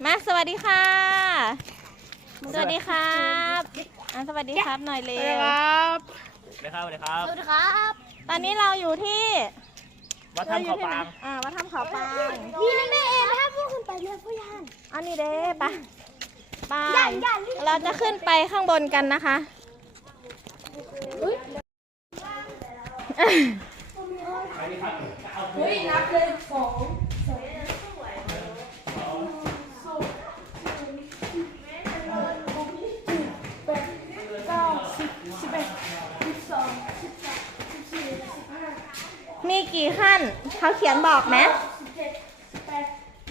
อะมาสวัสดีค่ะ สวัสดีครับอะสวัสดีครับหน่อยเร็วครับสวัสดีครับสวัสดีครับ สวัสดีครับตอนนี้เราอยู่ที่วัดเราถ้ำอยู่เขาที่ไหนปางอ่าวัดถ้ำเขาปางพี่แม่เองถ้าพูดขึ้นไปเนี่ยผู้ยาน อันนี้เด้ปะไปย่านย่าน เราจะขึ้นไปข้างบนกันนะคะเฮ้ยนับเลยสองเก้าสิบสิบเอ็ดสิบสองสิบสามสิบสี่สิบห้า มี กี่ขั้นเขาเขียนบอกไหมสิบเจ็ดสิบแปด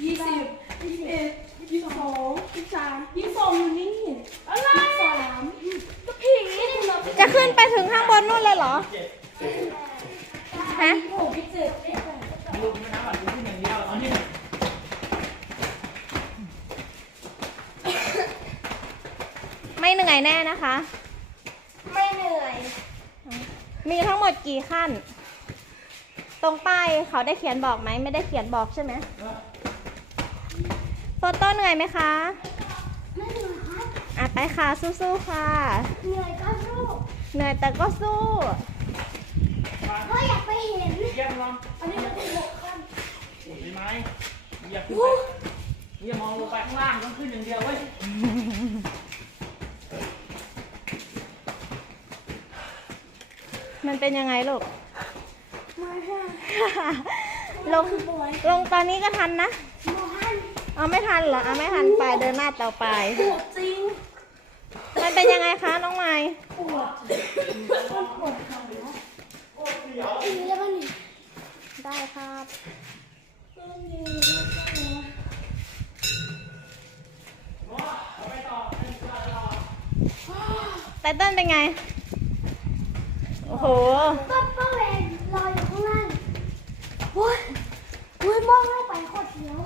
ยี่สิบยี่สิบเอ็ดยี่สิบสองยี่สิบสามยี่สิบสองอยู่นี่อะไรสามก็ผีนี่เราจะขึ้นไปถึงข้างบนนู่นเลยเหรอฮะหกยี่สิบเจ็ดยี่สิบแปดลูกไม่น้ำหวานลูกขึ้นอย่างเดียวเอานี่ไม่เหนื่อยแน่นะคะ ไม่เหนื่อย มีทั้งหมดกี่ขั้น ตรงป้ายเขาได้เขียนบอกไหมไม่ได้เขียนบอกใช่ไหมโฟโต้เหนื่อยไหมคะไม่เหนื่อยครับอะไปค่ะสู้ๆค่ะ เหนื่อยก็สู้เหนื่อยแต่ก็สู้ก็อยากไปเห็นเยี่ยมลองอันนี้มันเป็นหกขั้นเห็นไหมอย่าขึ้นไปอย่ามองลงไปข้างล่างต้องขึ้นอย่างเดียวเว้ยมันเป็นยังไงลูกมาฮะ ลงบอยลงตอนนี้ก็ทันนะมาฮันเอาไม่ทันเหรอเอาไม่ทันไปเดินหน้าต่อไป ปวดจริงมันเป็นยังไงคะน้องไม้ปวดมันปวดขาอีกแล้วมันนี่ได้ครับมันนี่ไตเติ้ลเป็นไง โอ้โห ป้าป้าแหวนรออยู่ข้างล่างโอ้ย โอ้องไม่ไปโคตรเสียว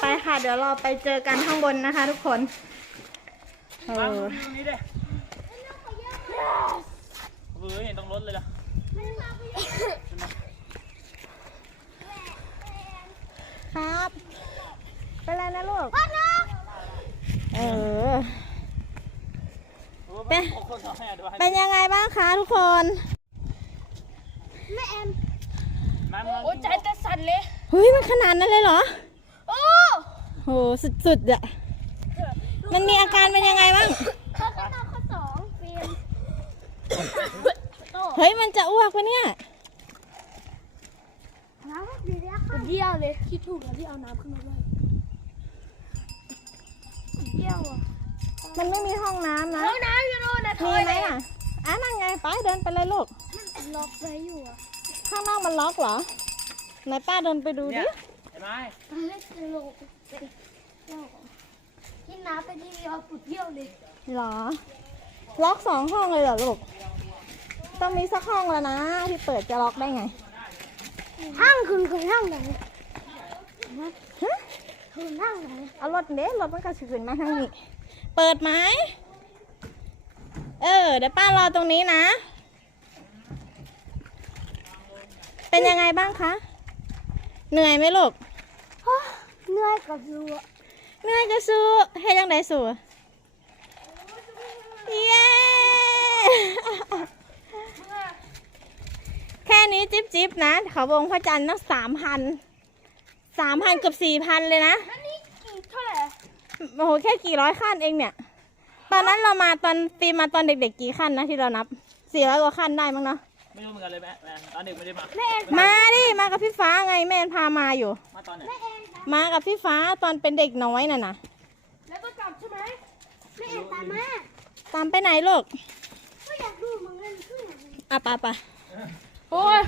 ไปค่ะ เดี๋ยวเราไปเจอกันข้างบนนะคะทุกคนเอวางอตรงนี้ดิเฮ้ยเห็นตรงรถเลยล่ะครับ เป็นไรนะลูก เออ เป็นคนสองให้ดูให้เป็นยังไงบ้างคะทุกคนแม่แอมน้ำมันโอ้ยใจจะสั่นเลยเฮ้ยมันขนาดนั้นเลยเหรอ โอ้โหสุดๆอะมันมีอาการเป็นยังไงบ้างข้อข้อต่อข้อสองเฟียนโตเฮ้ยมันจะอ้วกปะเนี่ยน้ำดีแล้วค่ะเดียวเลยคิดถูกแล้วที่เอาน้ำขึ้นมาด้วย เดียวอะมันไม่มีห้องน้ำนะ ห้องน้ำอยู่นู่นนะมีไหมอะอะนั่งไงไปเดินไปเลยลูก มันล็อกไว้อยู่อะข้างนอกมันล็อกเหรอ ไหนป้าเดินไปดูเนี่ดิยเห็นไหมตอนแรกจะลงไปเที่ยวกินน้ำไปที่เดียวปุดเที่ยวเลยเหรอ ล็อกสองห้องเลยเหรอลูก ต้องมีสักห้องแล้วนะ ที่เปิดจะล็อกได้ไง ห้างคืนคืนห้างไหนฮะ คืนห้างไหนเอารถเด้รถมันก็ขืนมาทางนี้เปิดไหมเออ เดี๋ยวป้ารอตรงนี้นะ เป็นยังไงบ้างคะ เหนื่อยไหมลูกเหนื่อยกับรัวเหนื่อยก็สู้เฮ็ดยังไงสู้เย้แค่นี้จิ๊บจิ๊บนะ เขาวงพระจันทร์ตั้งสามพันสามพันเกือบสี่พันเลยนะ แล้วนี่กี่เท่าไหร่ โอ้โหแค่กี่ร้อยขั้นเองเนี่ย ตอนนั้นเรามาตอนตีมาตอนเด็กๆกี่ขั้นนะที่เรานับสี่ร้อยกว่าขั้นได้มั้งเนาะไม่รู้เหมือนกันเลยแม่แม่ตอนเด็กไม่ได้มาแม่แอนมาดิมากับพี่ฟ้าไงแม่พามาอยู่ มาตอนไหนแม่แอนตามมากับพี่ฟ้าตอนเป็นเด็กน้อยน่ะนะแล้วก็กลับใช่ไหมแม่แอนตามมาตามไปไหนลูกก็อยากดูเหมือนกันขึ้นอะไปไปโอ้ย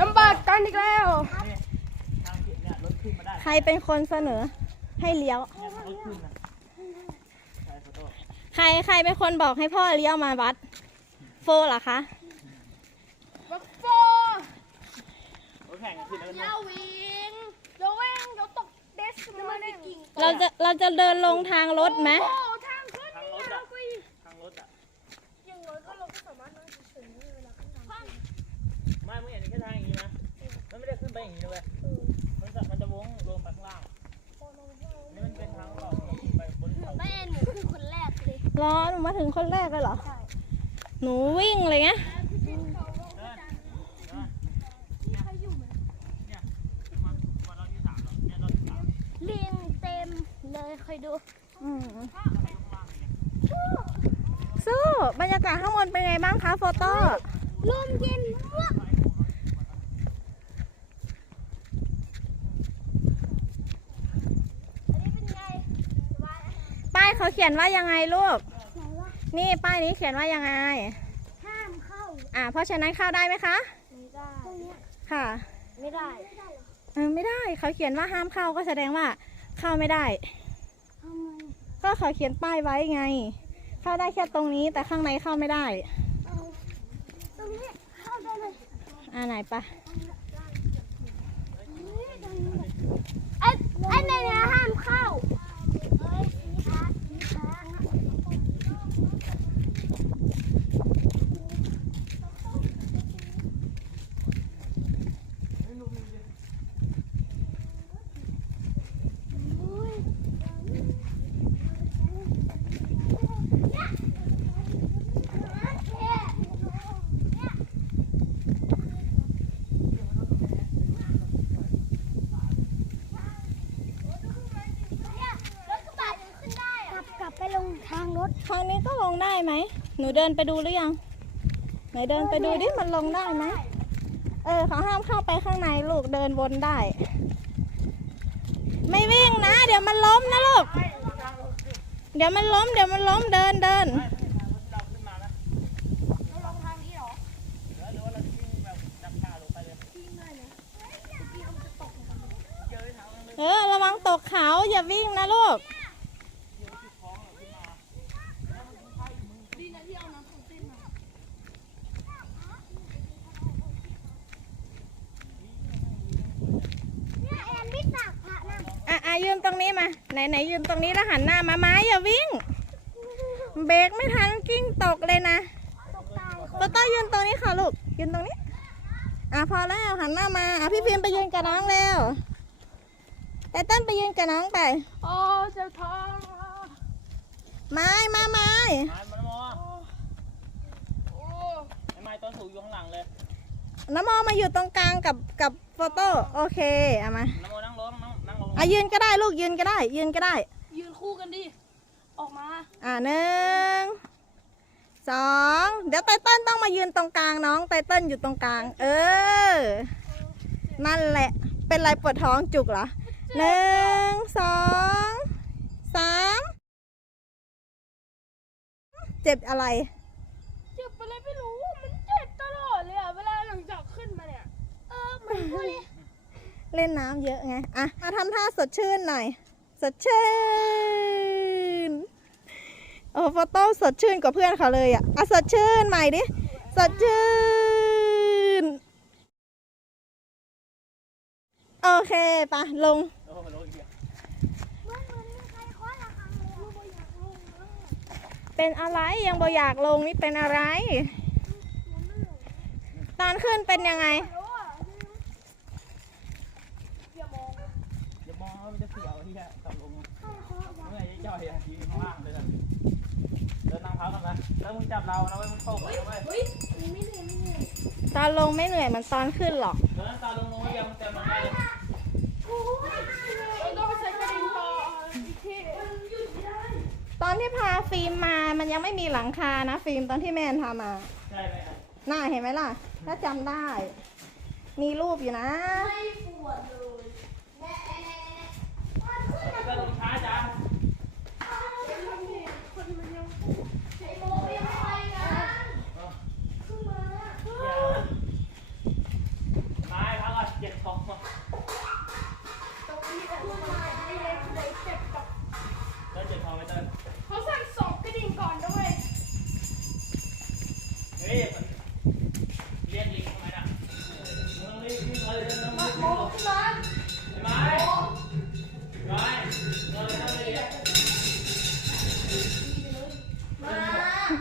ลำบากกันอีกแล้วทางที่เนี่ยรถขึ้นมาได้ใครเป็นคนเสนอ ให้เลี้ยว ใครใครเป็นคนบอกให้พ่อเลี้ยวมาวัด โฟหรอคะ บักโฟอเนย่าวิ่งเดี๋ยววิ่งเดี๋ตกเดสมันได้กิ่งเราจะเราจะเดินลงทางรถไหมโทางเราก็อีทางรถอะย่างไงก็ลงก็สามารถนั่งขึ้นทางขึ้ไม่มึงเห็นแค่ทางอย่างนี้นะมันไม่ได้ขึ้นไปอย่างนี้เลยมันจะมันจะวงวมไปข้างล่าง รอหนูมาถึงคนแรกเลยเหรอ หนูวิ่งเลยไงเดินเดินเนี่ยมามาเราที่สามแล้วเนี่ยเราที่สามลิงเต็มเลยคอยดูอืมข้างล่างเนี่ยสู้บรรยากาศข้างบนเป็นไงบ้างคะโฟโต้ ลมเย็นมากอันนี้เป็นไงสบายไหม ป้าย เขาเขียนว่ายังไงลูก ไหนวะนี่ป้ายนี้เขียนว่ายังไง ห้ามเข้าอ่า เพราะฉะนั้นเข้าได้ไหมคะ ไม่ได้ตรงเนี้ยค่ะ ไม่ได้เออไม่ได้เขาเขียนว่าห้ามเข้าก็แสดงว่าเข้าไม่ได้ ทำไมก็เขาเขียนป้ายไว้ไง เข้าได้แค่ตรงนี้แต่ข้างในเข้าไม่ได้ เอาตรงนี้เข้าได้เลยอ่าไหนปะไอ้ไอ้ในเนี้ห้ามเข้าเอ้ยสีฟ้าสีฟ้า กลับไปลงทางรถ ทางนี้ก็ลง ได้ไหม หนูเดินไปดูหรือยัง ไหนเดินไปดูดิ มันลงได้ไหม เออเขาห้ามเข้าไปข้างในลูกเดินวนได้ ไม่วิ่งนะ เดี๋ยวมันล้มนะลูก เดี๋ยวมันล้ม เดี๋ยวมันล้มเดินเดินเราขึ้นทางนี้เหรอเออะทางนึงเออ ระวังตกเขาอย่าวิ่งนะลูก ดีนะที่เอาน้ำของเส้นมา เนี่ยแอนที่ตากพระนะ อะอะยืนตรงนี้มา ไห นไหนยืนตรงนี้แล้วหันหน้ามาไม้อย่าวิ่ง เบรกไม่ทันกิ้งตกเลยนะตกตายโฟโต้ยืนตรงนี้ค่ะลูกยืนตรงนี้ อะพอแล้วหันหน้ามาอะพี่พิมพ์ไปยืนกับน้องเร็วแต่ต้นไปยืนกับน้องไปโอ้เจ็บท้องไม้มาไม้ไม้มันมอโอ้ไอ้ไม้ต้นสูงอยู่ข้างหลังเลยน้ำมอมาอยู่ตรงกลางกับกับโฟโต้โอเคเอามาน้ำโมนั่งลงนั่งนั่งลง อะยืนก็ได้ลูกยืนก็ได้ ยืนก็ได้ ยืนคู่กันดิ ออกมา อะหนึ่งสองเดี๋ยวไตเติ้ลต้องมายืนตรงกลางน้องไตเติ้ลอยู่ตรงกลาง เออ นั่นแหละ เป็นไรปวดท้องจุกเหรอหนึ่งสองสามเจ็บอะไร เจ็บอะไรไม่รู้ มันเจ็บตลอดเลยอะเวลาหลังจากขึ้นมาเนี่ย เออเหมือนกูเลย เล่นน้ำเยอะไง อะ มาทำท่าสดชื่นหน่อย สดชื่น โอ้โฟโต้สดชื่นกว่าเพื่อนเขาเลยอะ อะสดชื่นใหม่ดิ สดชื่น โอเคปะลงเดียวเหมือนเหมือนมีใครเคาะระฆังเลยอะกูอยากลงมากเป็นอะไรยังบ่อยากลงนี่เป็นอะไร ตอนขึ้นเป็นยังไง รู้อะอย่ามอง อย่ามอง มันจะเสียวที่แค่ตกลงเมื่อยย่อยๆอะยืนข้างล่างเลยอะเดินนั่งพักกันนะแล้วมึงจับเรานะเว้ยมึงตกเลยนะเว้ยเฮ้ยมันไม่เหนื่อยไม่เหนื่อยตอนลงไม่เหนื่อยเหมันตอนขึ้นหรอก เดินตาลงลงเดียวมันเต็มลงไปเลยเราต้องไปใช้กระดิ่งพออีกทีมันหยุดไม่ได้ตอนที่พาฟิล์มมา มันยังไม่มีหลังคานะฟิล์มตอนที่แมนพามา ใช่ไหมอะน่าเห็นไหมล่ะ ถ้าจำได้ มีรูปอยู่นะ ไม่ปวดเล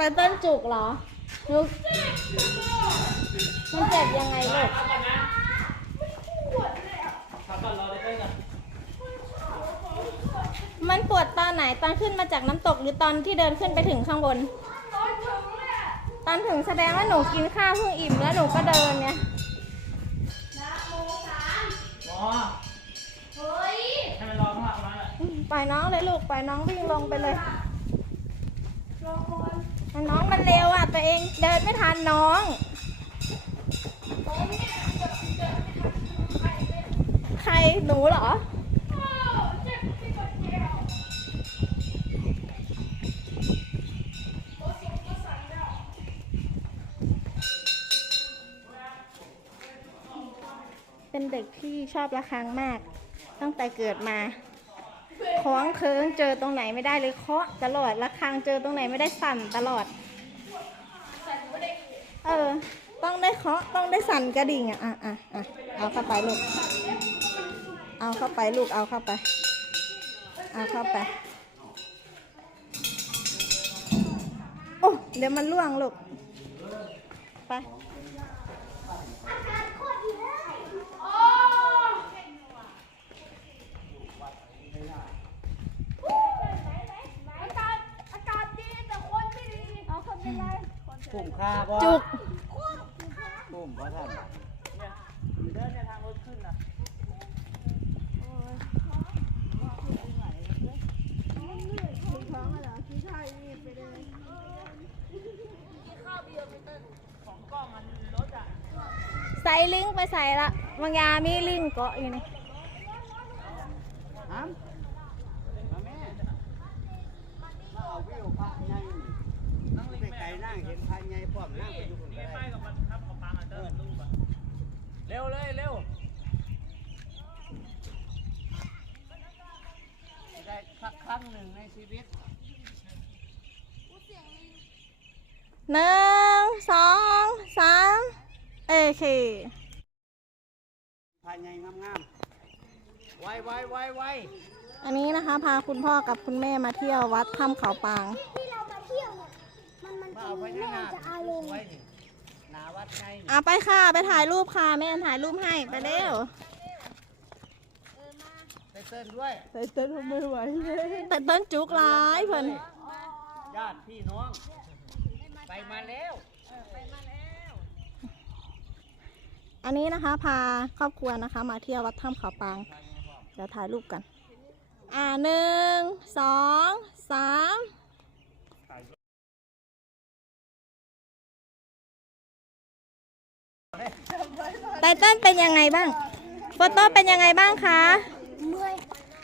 ไปเต้นจุกเหรอลูกมันเจ็บยังไงลูกเอาก่อนนะปวดก่อนรอได้เพื่อนก่อนมันปวดตอนไหนตอนขึ้นมาจากน้ำตกหรือตอนที่เดินขึ้นไปถึงข้างบน ตอนถึงเนี่ยตอนถึงแสดงว่าหนูกินข้าวเพิ่งอิ่มแล้วหนูก็เดินเนี่ยนะโมสามหมอเฮ้ยให้มันรอข้างหลังมาแหละปล่อยน้องเลยลูกปล่อยน้องวิ่งลงไปเลยรอก่อ น้องมันเร็วอะตัวเองเดินไม่ทันน้อง ใครหนูเหรอเจ็บที่กดแก้วโอ้สงก็สั่นแล้วเป็นเด็กที่ชอบระคังมาก ตั้งแต่เกิดมา คล้องเคิงเจอตรงไหนไม่ได้เลยเคาะตลอดระคังเจอตรงไหนไม่ได้สั่นตลอด เออ ต้องได้เคาะต้องได้สั่นกระดิ่งอะอะอะอะเอาเข้าไปลูก เอาเข้าไปลูกเอาเข้าไป เอาเข้าไปโอ้เดี๋ยวมันล่วงลูก ไป โอ้อากาศอากาศดีแต่คนไม่ดีเอาคนเป็นไรปุ่มค่าบ่จุกปุ่มเพราะท่านเนี่ยเดินในทางรถขึ้นนะของกล้องมันรถอะใส่ลิงก์ไปใส่ละบางยามีลิงก์เกาะอยู่นี่ ฮะมาแม่มาเอาวิวพระใหญ่ นั่งลิง ไป ไป ไกลนั่งเห็น พระใหญ่พร้อมนั่งไปอยู่คนนี่ก็ไปกับมันครับกับปังอะเดินรูปอะเร็วเลยเร็วได้สักครั้งหนึ่งในชีวิตหนึ่งสองสามโอเคพระใหญ่งามๆไวไวไวไวอันนี้นะคะ พาคุณพ่อกับคุณแม่มาเที่ยววัดถ้ำเขาปาง ที่เรามาเที่ยวเนี่ย มันมันมาเอาพเป็นญาแม่นาคจะอารมณ์สวยนี่หนาวัดไงนี่เอาไปค่ะ ไปถ่ายรูปค่ะแม่ถ่ายรูปให้ไปเร็วไปเต้นด้วยแต่เต้นไม่ไหวแต่เต้นจุกร้ายเพิ่นญาติพี่น้อง ไปมาแล้วอันนี้นะคะ พาครอบครัวนะคะ มาเที่ยววัดถ้ำเขาปางเดี๋ยวถ่ายรูปกัน อ่าหนึ่งสองสาม ไตเติ้ลเป็นยังไงบ้างโฟโต้เป็นยังไงบ้างคะเมื่อย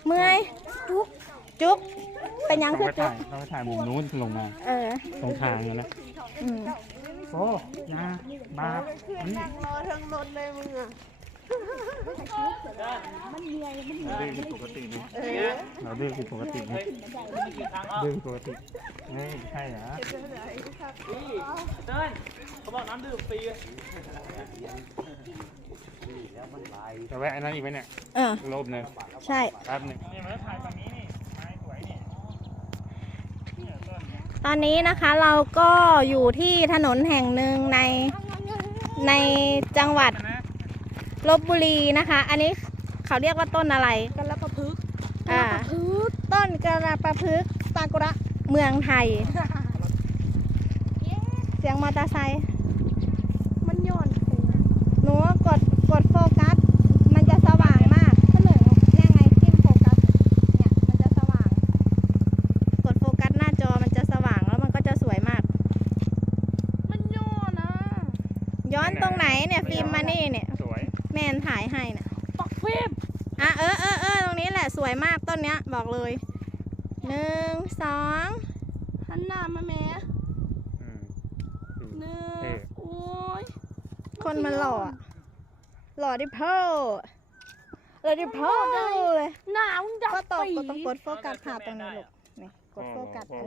เมื่อยจุกจุกเป็นยังต้องคือไปจุถ่ากยต้องไปถ่ายมุมนู้นลงมาเออตรงทางนั่นนะอืมโอ้ยาบาปนี่ดื้อผิดปกตินะเรา ดื้อผิดปกตินะเฮ้ยไม่กี่ครั้งแล้วดื้อผิดปกติเฮ้ยใช่เหรอนี่เติ้ลเขาบอกน้ำดื่มฟรีจะแวะอันนั้นอีกไหมเนี่ยเออลบหนึ่งใช่แป๊บหนึ่งนี่มันถ่ายฝั่งนี้นี่ไม้สวยนี่ตอนนี้นะคะเราก็อยู่ที่ถนนแห่งหนึ่งในในจังหวัด ลบบุรีนะคะ อันนี้เขาเรียกว่าต้นอะไรกันแล้วก็พึกอ่าต้นกระปะพึกษ์ซากุระเมืองไทย เสียงมอเตอร์ไซค์มันย้อนหนูกดกดโฟกัส มันจะสว่างมากถ้าหนึ่งเนี่ยไงจิ้มโฟกัสเนี่ยมันจะสว่าง กดโฟกัสหน้าจอมันจะสว่างแล้วมันก็จะสวยมาก มันย้อนนะย้อนตรงไหนเนี่ยฟิล์มมานี่เนี่ยสวย แมนถ่ายให้น่ะปักฟิล์มอะเออเออเออตรงนี้แหละสวยมากต้นเนี้ย บอกเลยหนึ่งสองหันหน้ามาแม่อืมสี่หนึ่เท่ งโอ้ยคนมันหล่ออะหล่อดิเพอหล่อดิเพอเลยหนาวดับก็ตกปี ก็ต้องกดโฟกัสค่ะตรงนี้ลูกนี่ก ดโฟกัสเออ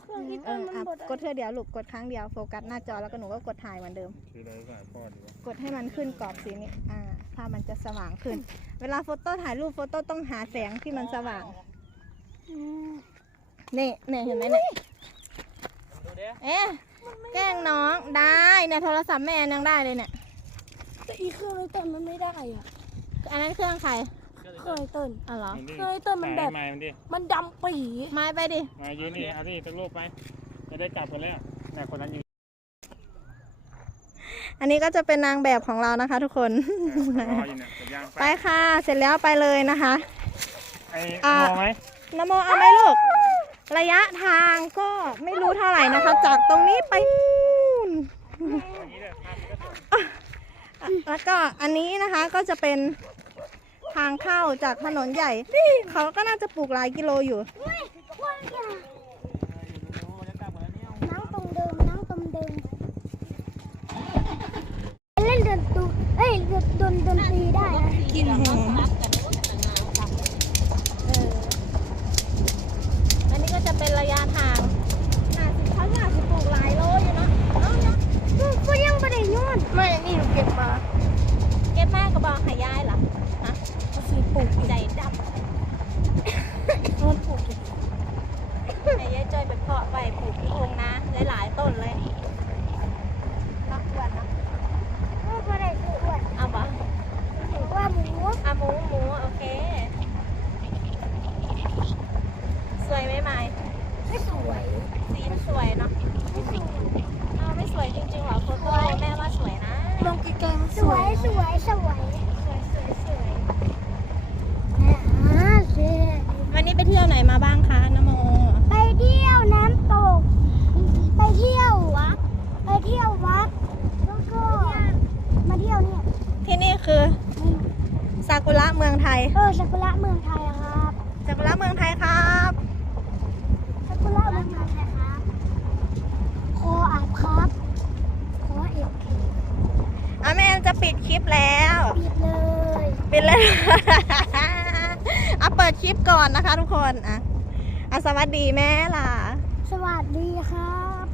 เครื่องอีเอเติ้ลอมันอะบดกดเท่าเดียวลูกกดครั้งเดียวโฟกัสหน้าจอแล้วก็หนูก็กดถ่ายเหมือนเดิม คืออะไรก็พ่อดีวะกดให้มันขึ้นกรอบสีนี้อ่าภาพมันจะสว่างขึ้น เวลาโฟโต้ถ่ายรูปโฟโต้ต้องหาแสงที่มันสว่างนี่เนี่ยเห็นไหมเนี่ยดูเด้เอ๊ะแกล้งน้องได้เนี่ยโทรศัพท์แม่ยังได้เลยเนี่ยแต่อีเครื่องนี้แต่มันไม่ได้อะอันนั้นเครื่องใคร เคยเต้นอ๋อเหรอเคยเต้นมันแบบไม้มันดิมันดำปีไม้ไปดิ มายืนนี่เอาที่สักรูปไป จะได้กลับกันแล้วแต่คนนั้นยืนอันนี้ก็จะเป็นนางแบบของเรานะคะ ทุกคน รออยู่เนี่ยจะย่างไปค่ะ เสร็จแล้วไปเลยนะคะ ไอ้อะ มองไหมนโมเอาไหมลูก ระยะทางก็ไม่รู้เท่าไหร่นะคะ จากตรงนี้ไปนู่น อย่างนี้เลยภาพมันก็สวยแล้วก็อันนี้นะคะก็จะเป็น ทางเข้าจากถนนใหญ่ เขาก็น่าจะปลูกหลายกิโลอยู่ นั่งตรงเดิมนั่งตรงเดิมเล่นดนตรีเอ้ยดนดนดนตรีได้นะกินหอมอันนี้ก็จะเป็นระยะทางห้าสิบเขาอยากจะปลูกหลายโลอยู่เนาะเอาเนาะ ก็ยังไม่ได้ย้อน ไม่ นี่หนูเก็บมา เก็บมากก็บอกให้ยายเหรอฮะก็คือปลูกใจดำโน่นปลูกอีกให้ยายจ้อยไปเพาะไปปลูกที่องนะหลายๆต้นเลยนักอ้วนนะ ไม่ได้คืออ้วน เอาบ่ ว่าหมู อาหมูหมูโอเค สวยไหมไม้ ไม่สวย สีมันสวยเนาะเอาไม่สวยจริงๆเหรอโฟโต้แม่ว่าสวยนะ ลงกิเกง ส วยสวยสวยสวยสวยสวยอ่าเสร็จวันนี้ไปเที่ยวไหนมาบ้างคะนโม ไปเที่ยวน้ำตก ไปเที่ยววัดไปเที่ยววัดแล้วก็มาเที่ยวเนี่ยที่นี่คือซากุระเมืองไทย เออซากุ ปิดคลิปแล้วปิดเลยปิดเลยอะเปิดคลิปก่อนนะคะทุกคนอะอสวัสดีแม่ล่ะ สวัสดีครับ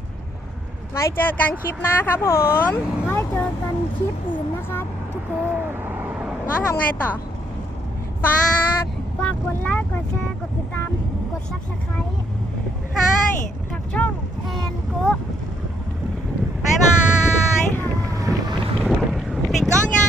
ไว้เจอกันคลิปหน้าครับผม ไว้เจอกันคลิปอื่นนะคะทุกคนแล้วทำไงต่อ ฝาก ฝากกดไลค์กดแชร์กดติดตามกดซับสไครต์ให้กับช่องแอนโก 你讲呀